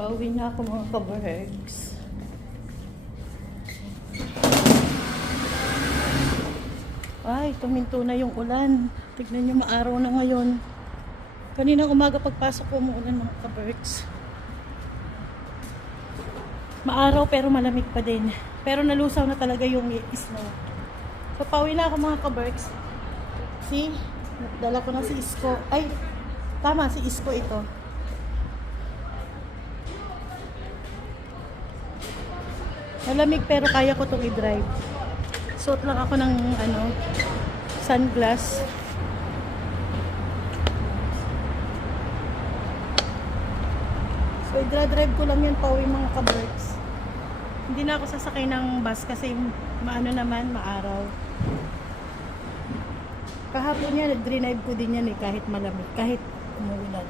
Pauwi na ako mga kabarks. Ay, tuminto na yung ulan. Tignan nyo, maaraw na ngayon. Kaninang umaga pagpasok ko umuulan mga kabarks. Maaraw pero malamig pa din. Pero nalusaw na talaga yung snow. So, pauwi na ako mga kabarks. See? Dala ko na si Isko. Ay, tama, si Isko ito. Malamig pero kaya ko itong i-drive. Suot lang ako ng sunglass. So i-drive ko lang yan pauwi mga kabarks. Hindi na ako sasakay ng bus kasi maaraw. Kahapon yan, nag-drive ko din yan kahit malamig, kahit umuulan.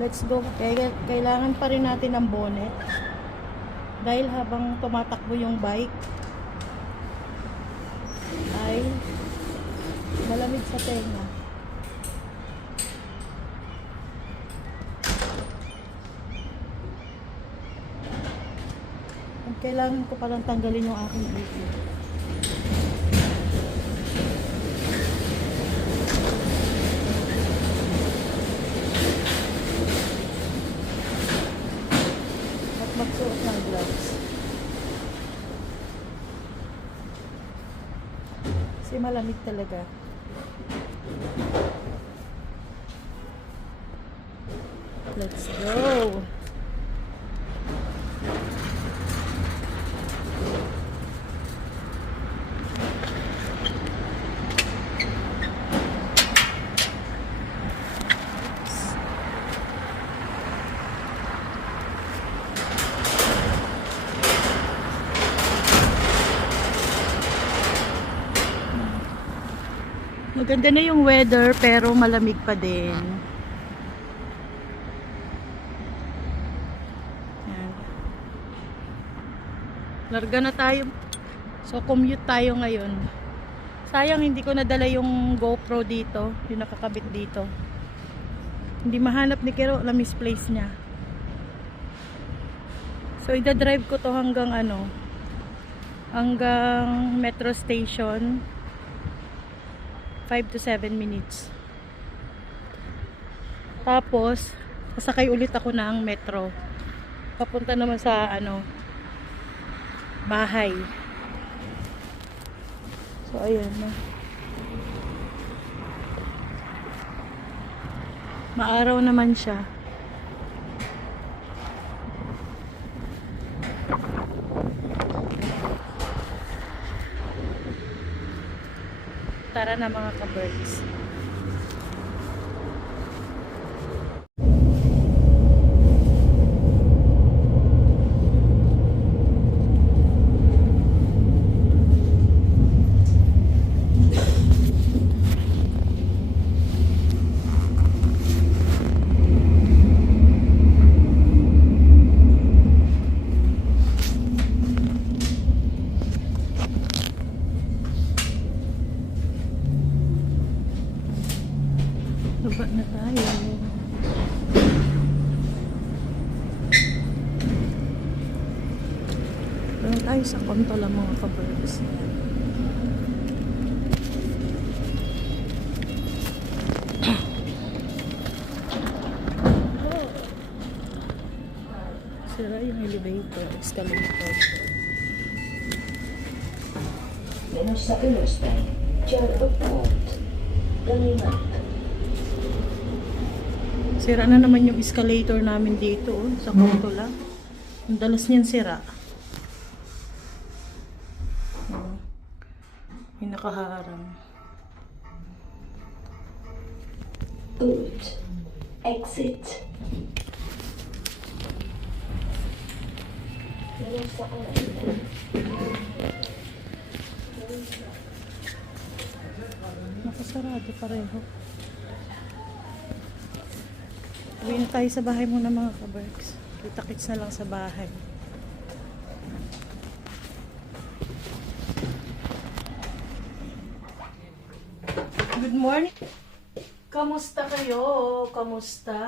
Let's go. Kailangan pa rin natin ng bonnet. Dahil habang tumatakbo yung bike, ay malamig sa tenga. Kailangan ko palang tanggalin yung aking ipin. Magsuot ng gloves. Kasi malamig talaga. Let's go! Maganda na yung weather pero malamig pa din. Yan. Larga na tayo. So commute tayo ngayon. Sayang hindi ko nadala yung GoPro dito, yung nakakabit dito. Hindi mahanap ni Kero, na misplace niya. So ida-drive ko to hanggang hanggang metro station. 5 to 7 minutes. Tapos, sasakay ulit ako ng metro. Papunta naman sa bahay. So, ayan na. Maaraw naman siya. Tara na mga ka-birds. Baba na tayo. Doon tayo sa Kontola mga ka-birds. Sira yung elevator, escalator. Menos sa Ilostan, Charlotte Port, Ganimat. Sira na naman yung escalator namin dito sa Kontola. Ang dalas niyan sira. Yung nakaharang. Ut. Exit. Menos sa Ilostan. Nakasarado pareho. Uwi na tayo sa bahay muna mga ka-birds. Kita-kits na lang sa bahay. Good morning. Kamusta kayo? Kamusta?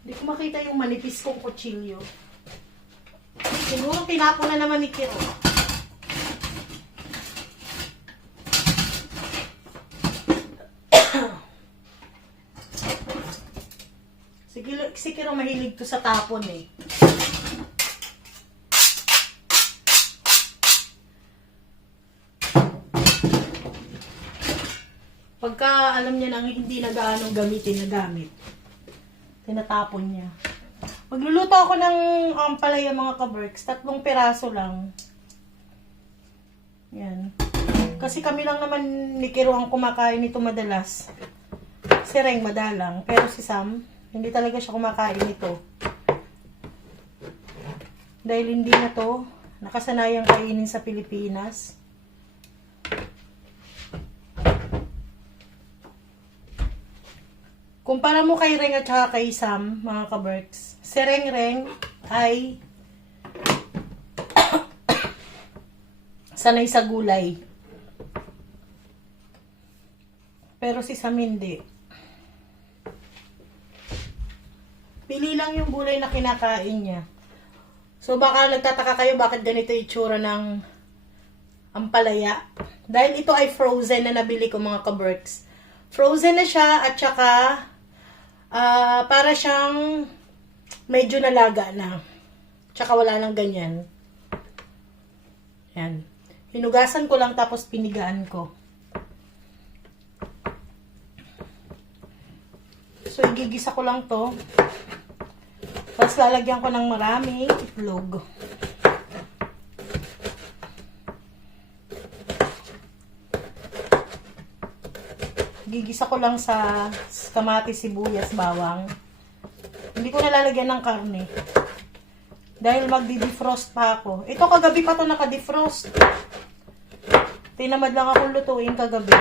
Hindi ko makita yung manipis kong kutsilyo. Siguro tinapon na naman ni Kiro. Si Kiro mahilig to sa tapon eh. Pagka alam niya nang hindi na gaano gamitin na gamit, tinatapon niya. Magluluto ako ng ampalaya mga kaberks. 3 piraso lang. Yan. Kasi kami lang naman ni Kiro ang kumakain nito madalas. Si Reng madalang. Pero si Sam, hindi talaga siya kumakain nito. Dahil hindi na to nakasanayang kainin sa Pilipinas. Kumpara mo kay Reng at saka kay Sam, mga kaberks. Si Reng ay sanay sa gulay. Pero si Sam hindi. Pili lang yung gulay na kinakain niya. So baka nagtataka kayo bakit ganito yung itsura ng ampalaya. Dahil ito ay frozen na nabili ko mga kaberks. Frozen na siya at saka para siyang medyo nalaga na. Tsaka wala nang ganyan. Yan. Hinugasan ko lang tapos pinigaan ko. So, igigisa ko lang to. Tapos lalagyan ko ng maraming itlog. Gigisa ko lang sa kamatis, sibuyas, bawang. Hindi ko nalalagyan ng karne. Dahil magdi-defrost pa ako. Ito kagabi pa to naka-defrost. Tinamad lang akong lutuin kagabi.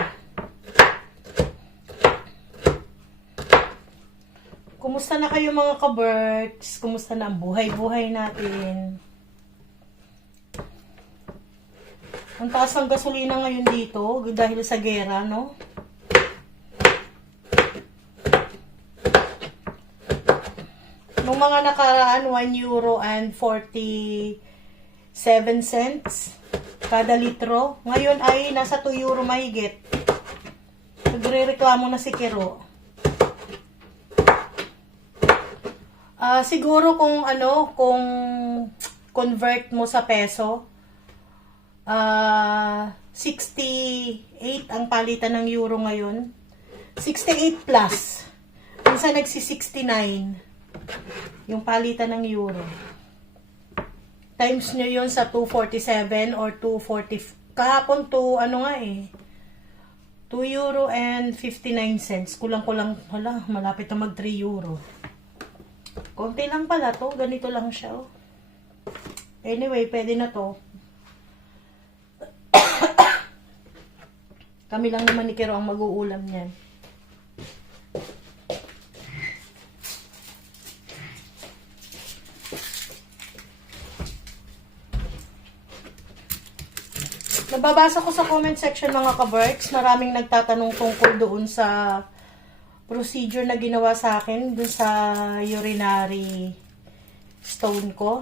Kumusta na kayo mga kaberks? Kumusta na ang buhay-buhay natin? Ang taas ng gasolina ngayon dito dahil sa gera, no? Nung mga nakaraan, 1 euro and 47 cents kada litro. Ngayon ay nasa 2 euro mahigit. Nagre-reklamo na si Kiro. Siguro kung kung convert mo sa peso, 68 ang palitan ng euro ngayon. 68 plus. Minsan nagsi-69 yung palitan ng euro. Times nyo yun sa 247 or 240. Kahapon to, 2 euro and 59 cents. Kulang-kulang, malapit na mag 3 euro. Konti lang pala to. Ganito lang siya. Oh. Anyway, pwede na to. Kami lang naman ni Kiro ang mag-uulam niyan. Nababasa ko sa comment section mga kaberks, maraming nagtatanong tungkol doon sa procedure na ginawa sa akin doon sa urinary stone ko.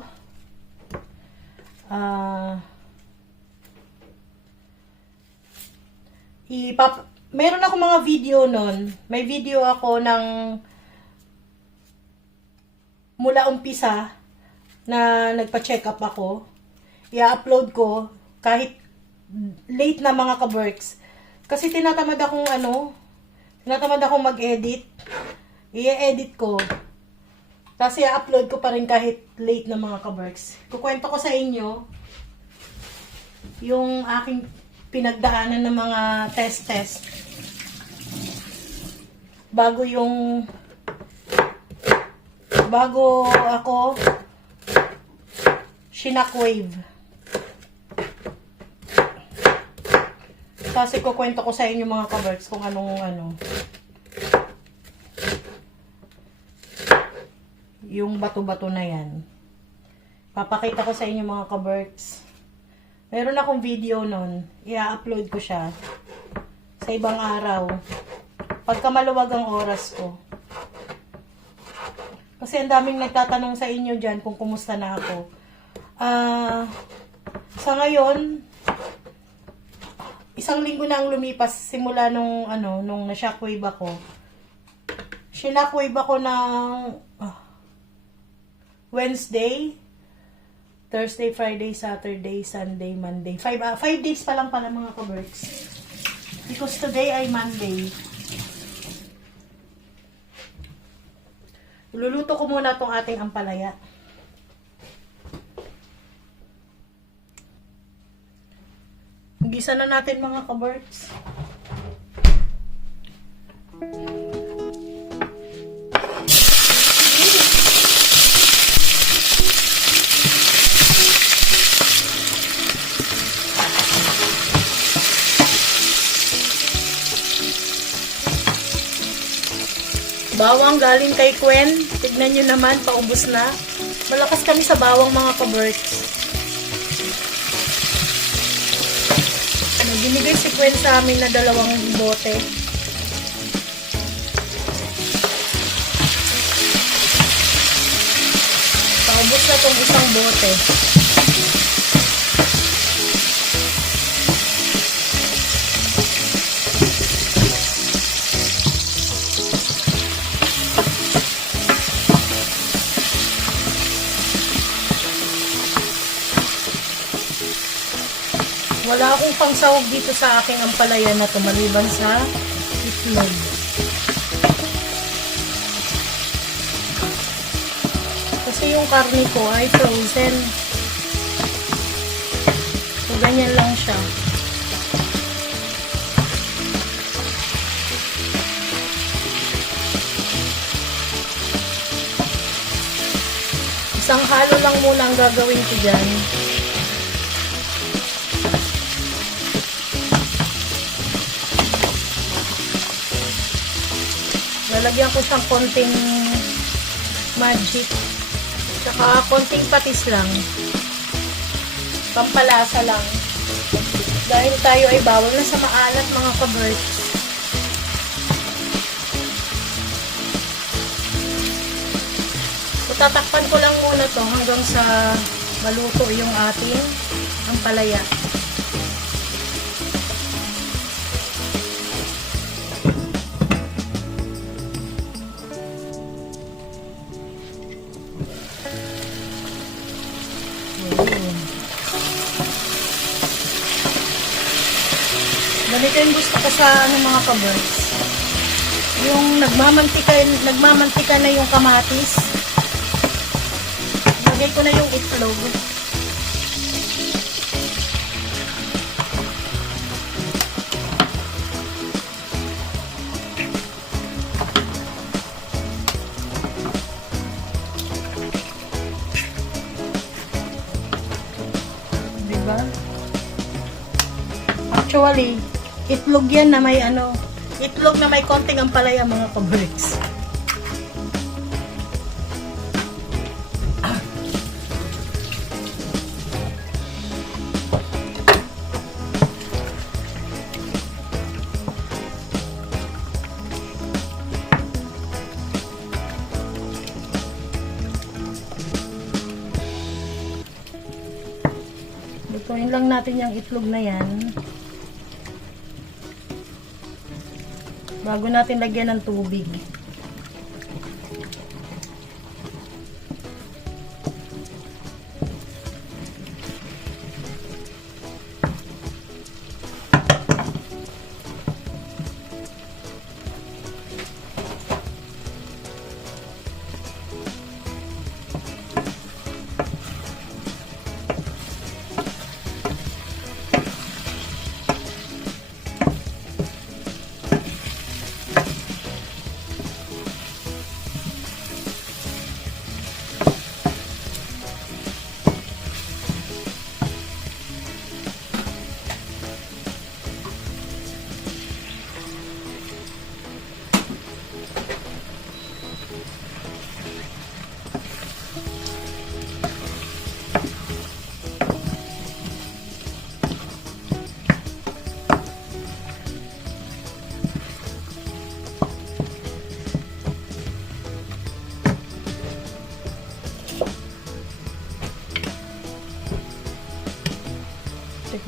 Meron ako mga video nun. May video ako ng mula umpisa na nagpa-check up ako. I-upload ko kahit late na mga kaberks. Kasi tinatamad akong mag-edit. I-edit ko. Tapos i-upload ko pa rin kahit late na mga kaberks. Kukwento ko sa inyo yung aking pinagdaanan ng mga test. Bago ako shinockwave. Kasi kukwento ko sa inyo mga kaberks kung anong yung bato-bato na yan. Papakita ko sa inyo mga ka-Berks. Meron akong video nun. I-upload ko siya sa ibang araw. Pagka maluwag ang oras ko. Kasi ang daming nagtatanong sa inyo dyan kung kumusta na ako. Sa ngayon, isang linggo na ang lumipas simula nung na-shockwave ako. Sinockwave ako ng Wednesday, Thursday, Friday, Saturday, Sunday, Monday. 5 days pa lang pala mga ka-Berks. Because today ay Monday. Luluto ko muna tong ating ampalaya. Gisa na natin mga ka-Berks. Bawang galing kay Gwen. Tignan nyo naman, paubos na. Malakas kami sa bawang mga ka-Berks. Binigay si Gwen sa amin na 2 bote. Paubos na tong isang bote. Wala akong pangsahog dito sa aking ampalaya na to maliban sa itlog. Kasi yung karne ko ay frozen. So, ganyan lang siya. Isang halo lang muna ang gagawin ko dyan. Lalagyan ko siyang konting magic. Tsaka konting patis lang. Pampalasa lang. Dahil tayo ay bawal na sa maalat mga ka-Berks. So, tatakpan ko lang muna to hanggang sa maluto yung ating ampalaya. Ganito yung gusto ko sa mga ka-Berks. Yung nagmamantika na yung kamatis. Lagay ko na yung itlog. Diba? Actually, itlog yan na may itlog na may konting ampalaya mga ka-Berks. Lutuin lang natin yung itlog na yan. Bago natin lagyan ng tubig.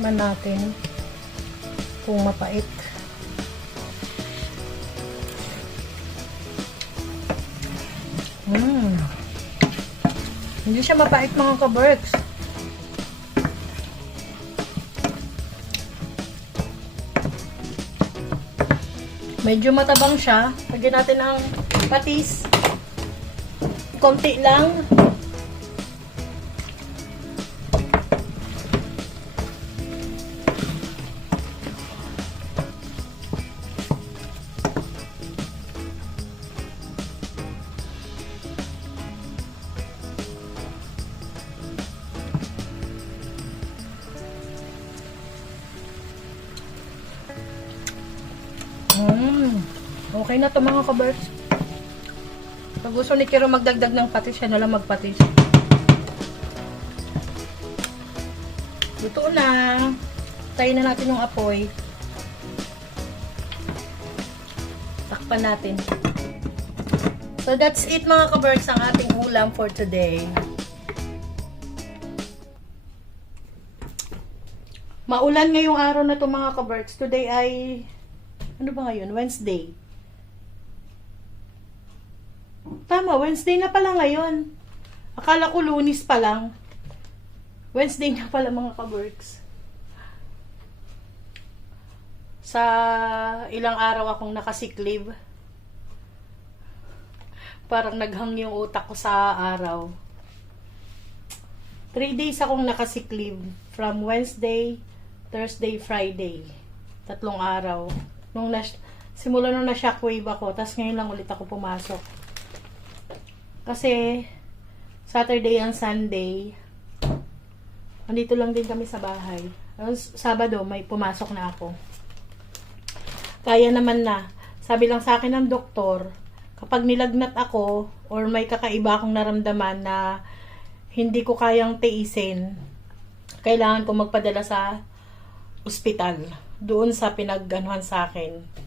Tikman natin kung mapait. Hindi siya mapait mga ka-Berks. Medyo matabang siya. Lagyan natin ng patis. Konti lang. Okay na to mga ka-Berks. Pag gusto ni Kiro magdagdag ng patis, siya na lang magpatis. Luto na. Tayin na natin yung apoy. Takpan natin. So that's it mga ka-Berks, ang ating ulam for today. Maulan ngayong araw na to mga ka-Berks. Today ay, ano ba ngayon? Wednesday. Tama, Wednesday na pala ngayon. Akala ko Lunes pa lang. Wednesday na pala mga ka-Berks. Sa ilang araw akong nakasick leave. Parang naghang yung utak ko sa araw. 3 days akong nakasick leave. From Wednesday, Thursday, Friday. 3 araw. Simula nung na-shockwave ako, tas ngayon lang ulit ako pumasok. Kasi, Saturday and Sunday, andito lang din kami sa bahay. Sabado, may pumasok na ako. Kaya naman na. Sabi lang sa akin ng doktor, kapag nilagnat ako, or may kakaiba akong naramdaman na hindi ko kayang tiisin, kailangan ko magpadala sa ospital. Doon sa pinag-ganuhan sa akin.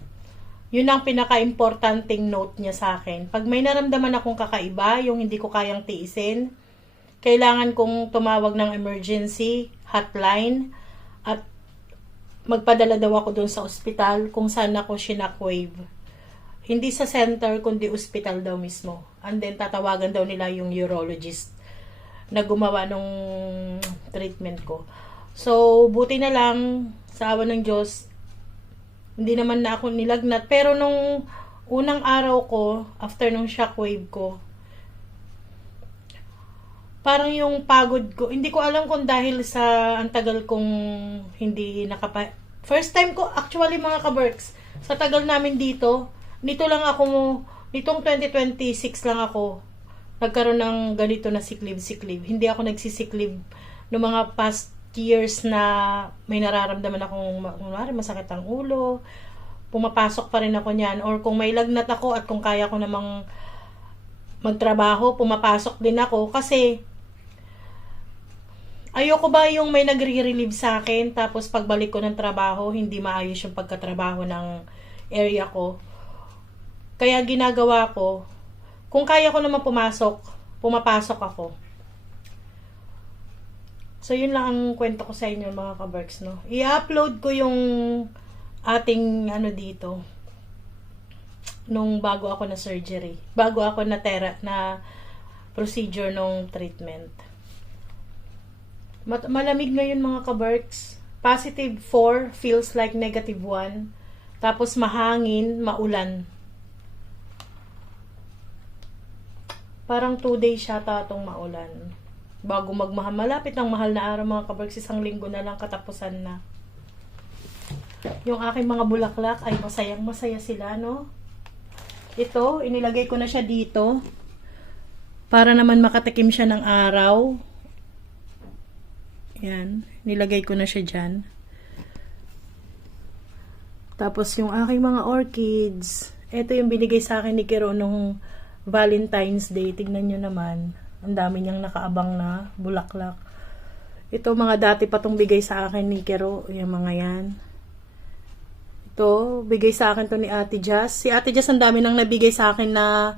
Yun ang pinaka-importanting note niya sa akin. Pag may naramdaman akong kakaiba, yung hindi ko kayang tiisin, kailangan kong tumawag ng emergency hotline at magpadala daw ako doon sa ospital kung saan ako shockwave. Hindi sa center, kundi ospital daw mismo. And then, tatawagan daw nila yung urologist na gumawa nung treatment ko. So, buti na lang, sa awa ng Diyos, hindi naman na ako nilagnat. Pero nung unang araw ko, after nung shockwave ko, parang yung pagod ko, hindi ko alam kung dahil sa ang tagal kong hindi first time ko, actually mga ka-Berks, sa tagal namin dito, nitong 2026 lang ako nagkaroon ng ganito na sick leave. Hindi ako nagsisick leave noong mga past years na may nararamdaman akong masakit ang ulo, pumapasok pa rin ako niyan, or kung may lagnat ako at kung kaya ko namang magtrabaho, pumapasok din ako kasi ayoko ba yung may nagre-relieve sa akin tapos pagbalik ko ng trabaho hindi maayos yung pagkatrabaho ng area ko. Kaya ginagawa ko, kung kaya ko naman pumapasok ako. So, yun lang ang kwento ko sa inyo mga ka-Berks, no? I-upload ko yung ating dito nung bago ako na surgery. Bago ako na procedure nung treatment. Malamig ngayon mga ka-Berks. Positive 4 feels like negative 1. Tapos mahangin, maulan. Parang 2 days siya tatong maulan. Bago malapit ang mahal na araw mga ka-Berks, 1 linggo na lang katapusan na. Yung aking mga bulaklak ay masaya sila, no? Ito, inilagay ko na siya dito para naman makatikim siya ng araw. Yan, nilagay ko na siya dyan. Tapos yung aking mga orchids, ito yung binigay sa akin ni Kiro nung Valentine's Day. Tignan nyo naman. Ang dami niyang nakaabang na bulaklak. Ito, mga dati pa itong bigay sa akin ni Kiro. Yung mga yan. Ito, bigay sa akin to ni Ate Jazz. Si Ate Jazz, ang dami nang nabigay sa akin na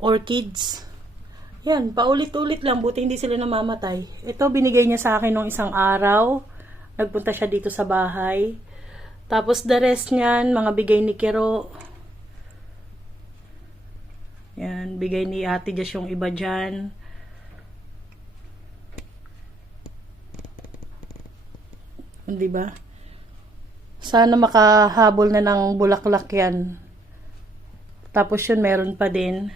orchids. Yan, paulit-ulit lang. Buti hindi sila namamatay. Ito, binigay niya sa akin nung isang araw. Nagpunta siya dito sa bahay. Tapos the rest niyan, mga bigay ni Kiro. Yan, bigay ni Ate Jess yung iba dyan. Di ba? Sana makahabol na ng bulaklak yan. Tapos yun, meron pa din.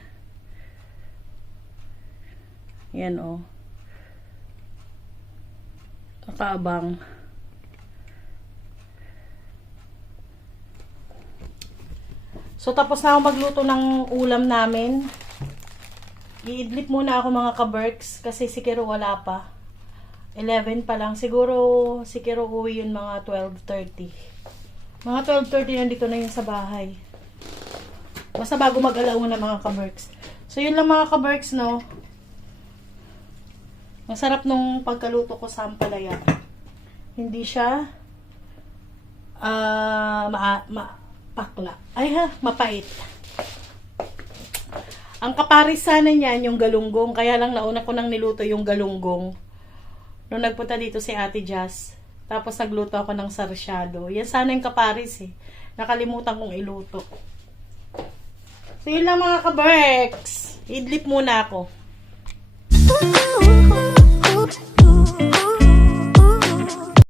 Yan o. Nakaabang. So, tapos na ako magluto ng ulam namin. Iidlip muna ako mga ka-Berks kasi si Kiro wala pa. 11 pa lang. Siguro si Kiro uwi yun mga 12:30. Mga 12:30 nandito na yun sa bahay. Basta bago mag-alauna mga ka-Berks. So, yun lang mga ka-Berks, no? Masarap nung pagkaluto ko sa ampalaya. Hindi siya pakla. Ay ha, mapait. Ang kaparis sana niyan yung galunggong. Kaya lang nauna ko nang niluto yung galunggong. Nung nagpunta dito si Ate Jess. Tapos nagluto ako ng sarsyado. Yan sana yung kaparis eh. Nakalimutan kong iluto. So yun lang mga ka-Berks. Idlip muna ako.